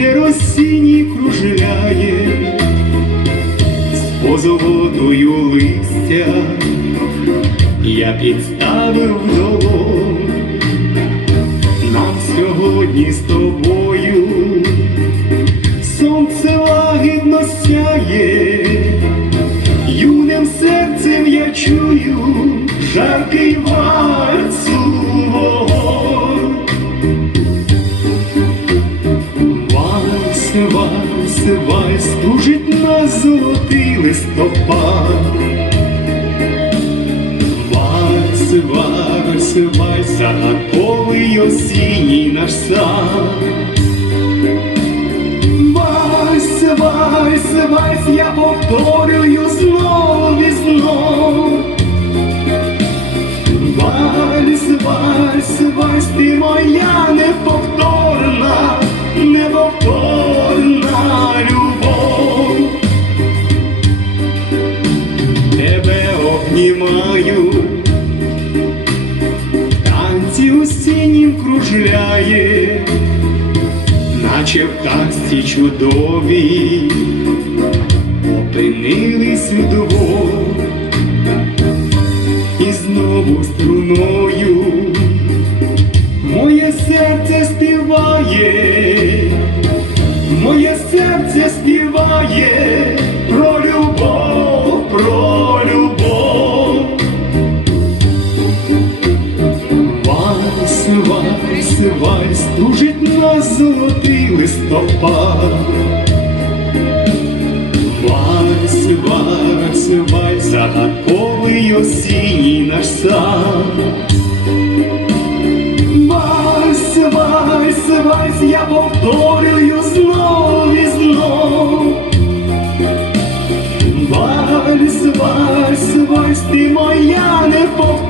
Вітер осінній кружляє. З позолотою листя, я підставив долонь нам сьогодні з тобою сонце лагідно сяє, юним серцем я чую жаркий вальсу вальс, стужить нас золотий листопад. Вальс, вальс, вальс, загадковий осінній наш сад. Вальс, вальс, вальс, я повторюю знов і знов. Обнімаю, танці осіннім кружляє, наче в танці чудові, опинились вдвох і знову струною. Моє серце співає, моє серце співає співай, співай, служить нас золотий листопад. Вай, співай, співай, загадковий осінній наш сад. Вай, співай, співай, я повторюю знов і знов. Вай, співай, співай, ти моя неповторна.